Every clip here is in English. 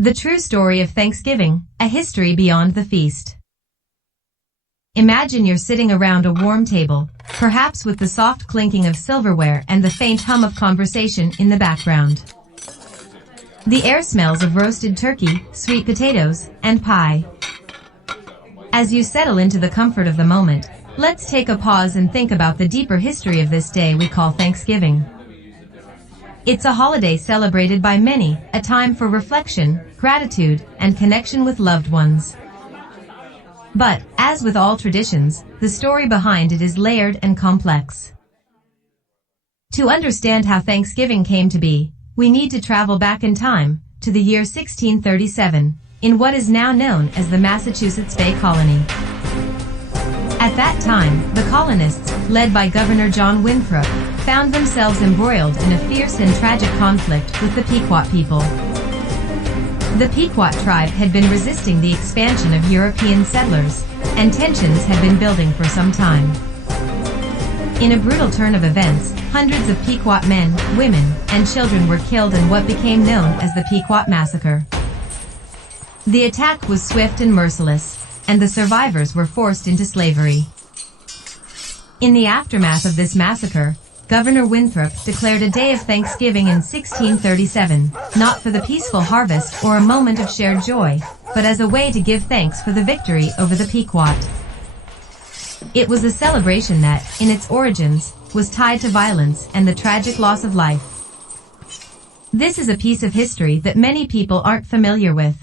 The true story of Thanksgiving, a history beyond the feast. Imagine you're sitting around a warm table, perhaps with the soft clinking of silverware and the faint hum of conversation in the background. The air smells of roasted turkey, sweet potatoes, and pie. As you settle into the comfort of the moment, let's take a pause and think about the deeper history of this day we call Thanksgiving. It's a holiday celebrated by many, a time for reflection, gratitude, and connection with loved ones. But, as with all traditions, the story behind it is layered and complex. To understand how Thanksgiving came to be, we need to travel back in time, to the year 1637, in what is now known as the Massachusetts Bay Colony. At that time, the colonists, led by Governor John Winthrop, found themselves embroiled in a fierce and tragic conflict with the Pequot people. The Pequot tribe had been resisting the expansion of European settlers, and tensions had been building for some time. In a brutal turn of events, hundreds of Pequot men, women, and children were killed in what became known as the Pequot Massacre. The attack was swift and merciless, and the survivors were forced into slavery. In the aftermath of this massacre, Governor Winthrop declared a day of Thanksgiving in 1637, not for the peaceful harvest or a moment of shared joy, but as a way to give thanks for the victory over the Pequot. It was a celebration that, in its origins, was tied to violence and the tragic loss of life. This is a piece of history that many people aren't familiar with.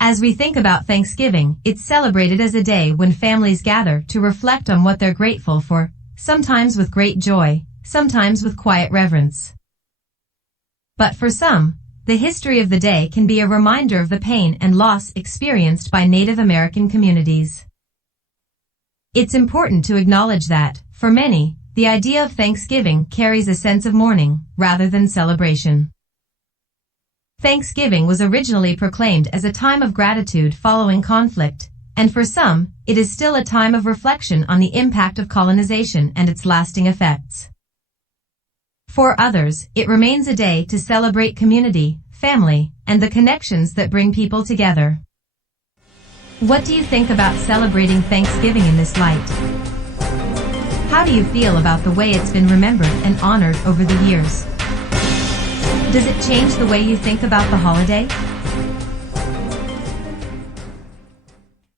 As we think about Thanksgiving, it's celebrated as a day when families gather to reflect on what they're grateful for, sometimes with great joy, sometimes with quiet reverence. But for some, the history of the day can be a reminder of the pain and loss experienced by Native American communities. It's important to acknowledge that, for many, the idea of Thanksgiving carries a sense of mourning, rather than celebration. Thanksgiving was originally proclaimed as a time of gratitude following conflict, and for some, it is still a time of reflection on the impact of colonization and its lasting effects. For others, it remains a day to celebrate community, family, and the connections that bring people together. What do you think about celebrating Thanksgiving in this light? How do you feel about the way it's been remembered and honored over the years? Does it change the way you think about the holiday?